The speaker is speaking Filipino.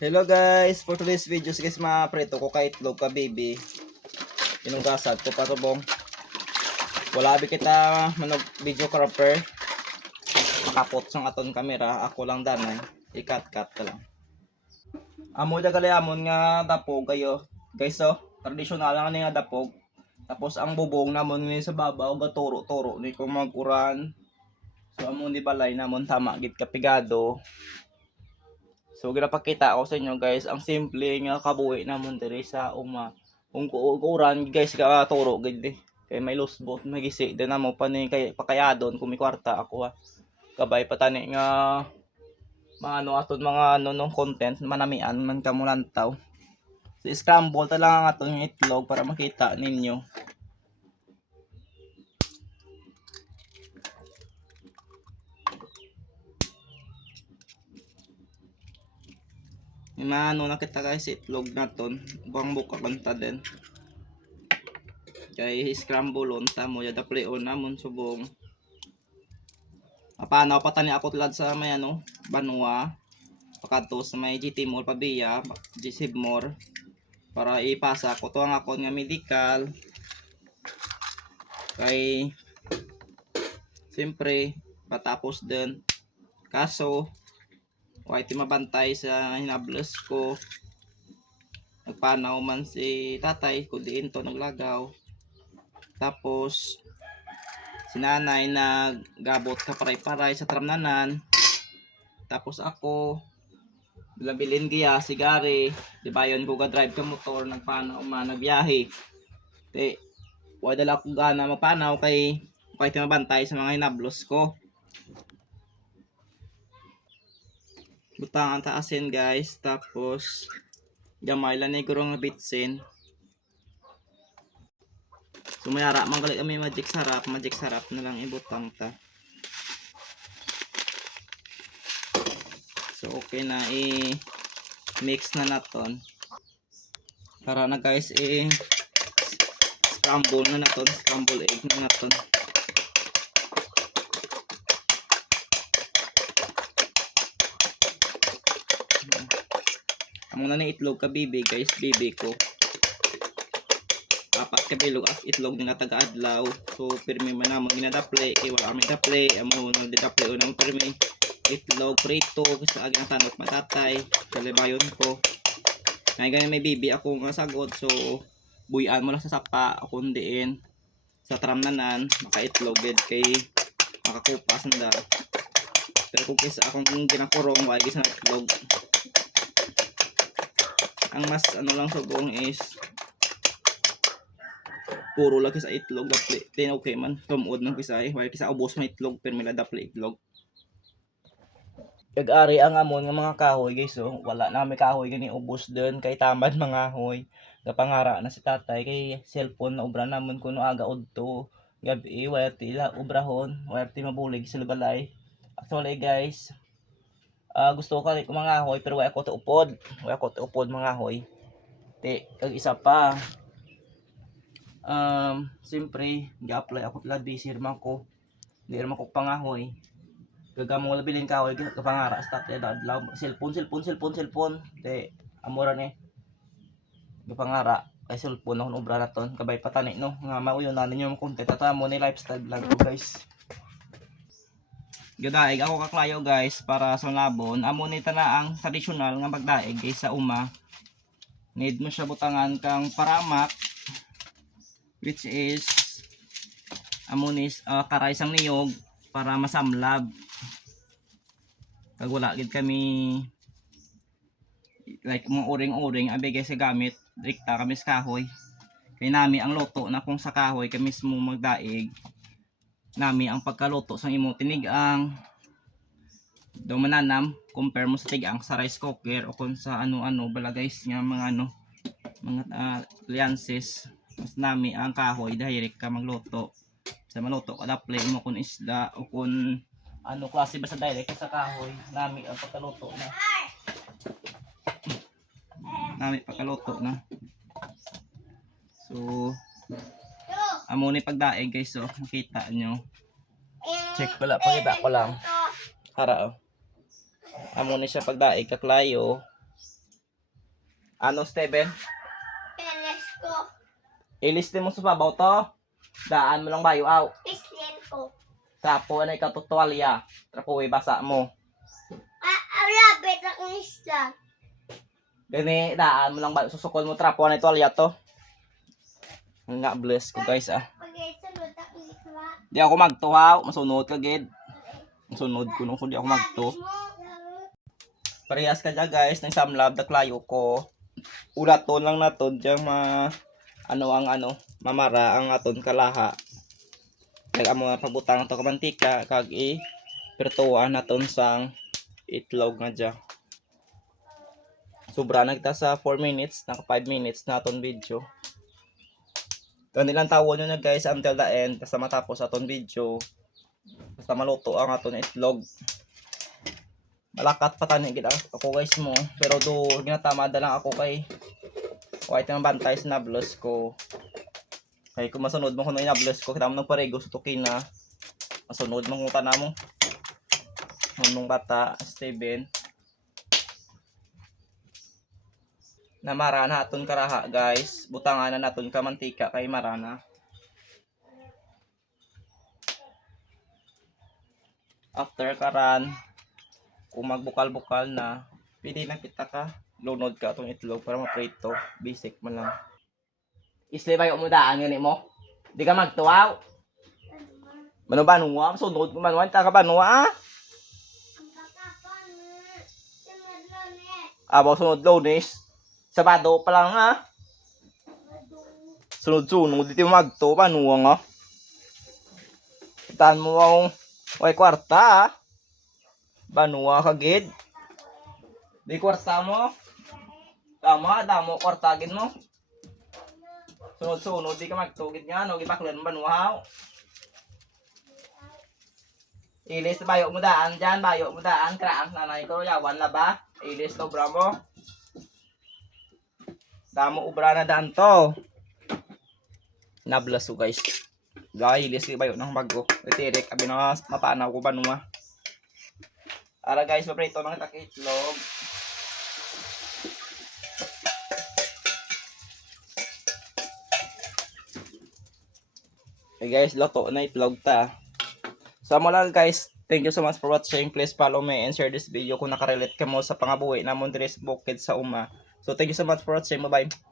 Hello guys, for today's videos guys, maprito ko kay itlog ka baby. Inugasan ko patubong. Wala abi kita manog video crapper. Makapot sang aton kamera, ako lang danay. Ikat-kat ka lang. Amo da amon nga dapog kayo. Guys traditional lang ni nga dapog. Tapos ang bubong namon ni sa babaw gaturo-turo ni kung maguran. So amo di balay namon tama gid kapigado. So ginapakita ako sa inyo guys, ang simple nga kabuhi namon diri sa kung kuuran guys ka turo gid kay may lusbot magisi din namo pa ni kay pakayadon kung may kwarta ako kabay patani nga mga ano aton mga ano nung content manamian man kamulantaw. So scramble ta lang ang atong itlog para makita ninyo. Yung mga ano nakita guys itlog naton, bang buka kanta din. Kay scramble on ta mo yada play on namon subong. Paano patani ako tulad sa may ano, Banwa. Pakato sa may GT Mall Pabiya, GC More para ipasa ko to ang akon nga medical. Kay siyempre patapos din. Kaso why ti mabantay sa hinables ko. Nagpanaw man si tatay ko diin to naglagaw. Tapos si nanay naggabot ka paray-paray sa tramnanan. Tapos ako bilabilin giya sigari, di ba yun ko ga drive ka motor nagpanaw man nagbiyahe. Te wala dala ko gana mapanaw kay mabantay sa mga hinablos ko. Butang ang taasin guys, tapos gamay lang ni gurong bitsin. So mayara manggalit kami magic sarap na lang ibutang ta. So okay na i-mix na naton. Para na guys scramble na naton, scramble egg na naton. Amo na ni itlog ka bibi guys, bibi ko. Apat ka bilog at itlog nga taga-adlaw. So pirmi man namon ginadaple kay wala kami daple, amo na didaple unang pirmi. Itlog prito sa agang tanok matatay sa libayon ko. Ngayon may bibi ako nga sagod, so buyan mo lang sa sapa ako diin sa tramnanan makaitlog gid kay makakupas na. Pero kung kisa akong ginakurong wala gisa na itlog. Ang mas ano lang subong is puro lagi sa itlog daple tin okay man tumod ng kisay wala kisa ubos may itlog pero may daple itlog. Kag-ari ang amon nga mga kahoy guys wala na may kahoy gani ubos din kay tamad mga kahoy. Kapangara na si tatay kay cellphone na ubra namon kuno aga udto gabi wala tila ubrahon wala ti mabulig sa balay. Actually guys gusto ko mga kahoy pero wala ko to upod mga kahoy. Kag isa pa siyempre gi-apply ako tila busy man ko di man ko pangahoy gagamo la bilin kahoy kapangara sa tatay adlaw cellphone te amora ni kapangara kay cellphone akong obra naton kabay patani no nga mauyon na ninyo ang content at mo ni lifestyle vlog ko guys. Gadaig ako kaklayo guys para sa labon amo ni tana ang traditional nga magdaig guys sa need mo siya butangan kang paramak which is amonis karaysang niyog para masamlab. Kag wala gid kami like mga uring-uring abi guys sa gamit direkta kami sa kahoy. Kay nami ang luto na kung sa kahoy kami mismo magdaig. Nami ang pagkaluto sa imo tinigang do mananam compare mo sa tigang sa rice cooker o kung sa ano-ano bala guys nga mga mga lianses. Mas nami ang kahoy direct ka magluto. Sa maluto ka daplay mo kun isda o kun klase basta direct sa kahoy nami ang pagkaluto na. So amo ni pagdaig guys makita nyo. Check pala pakita ko lang. Hara amo ni siya pagdaig kaklayo. Ano, Steven? Peles ko. Ilistin mo sa pabaw to. Daan mo lang bayo aw. Pislin ko. Sapo na ikatutuwalya. Trapuwi basa mo. Lapit akong isla. Gani, daan mo lang bayo. Susukol mo trapo na tuwalya to. Nga, bless ko guys ah. Pag-isunod akong isla. Di ako magtuhaw. Masunod ka gid. Masunod ko nung kung di ako magto. Parehas ka dyan guys. Nang samlab, daklayo ko. Ulaton lang naton dyan mamara ang aton kalaha. Kag amo pabutang to kamantika kag pertuan naton sang itlog nga dyan. Sobra na kita sa 4 minutes, naka 5 minutes na aton video. Ito nilang tawon nyo na guys until the end. Basta matapos aton video. Basta maluto ang aton itlog. Malakat patani gid ako guys mo. Pero do ginatamada lang ako kay white na bantay sa nablos ko. Kay kung masunod mo kuno nablos ko, kita mo nang parego sa tukina. Masunod mo kung tanamo. Nung bata, Steven. Na marana aton karaha guys. Butangan na naton ka mantika kay marana. After karan, kung magbukal-bukal na, pwede na kita ka. Lunod ka itong itlog para maprito. Basic man lang. Isli ba yung umudaan yun mo? Di ka magtuwaw. Mano ba nuwa? Sunod ko man. Wanta ka ba nuwa? Abaw sunod Lunes. Sabado pa lang ha. Sunod-sunod. Dito magto pa nuwa nga. Kitaan mo akong way kwarta ha. Banuwa ka gid. Di kwarta mo. Tama, damo kwartagin mo. Sunod-sunod, di ka magtugid nga, no? Gibaklan mo banuhaw. Ilis, bayo mo daan dyan, bayo mo daan. Kraang nanay ko, yawan na ba? Ilis, obra mo. Damo ubra na daan to. Nablas ko guys. Ilis, bayo ng bago. Itirik, abi na mapanaw ko banuha. Ara guys, paprito ng takitlog. Okay guys, luto na itlog ta. So mo lang guys, thank you so much for watching. Please follow me and share this video kung nakarelate ka mo sa pangabuhi namon diri sa bukid sa uma. So thank you so much for watching. Bye bye.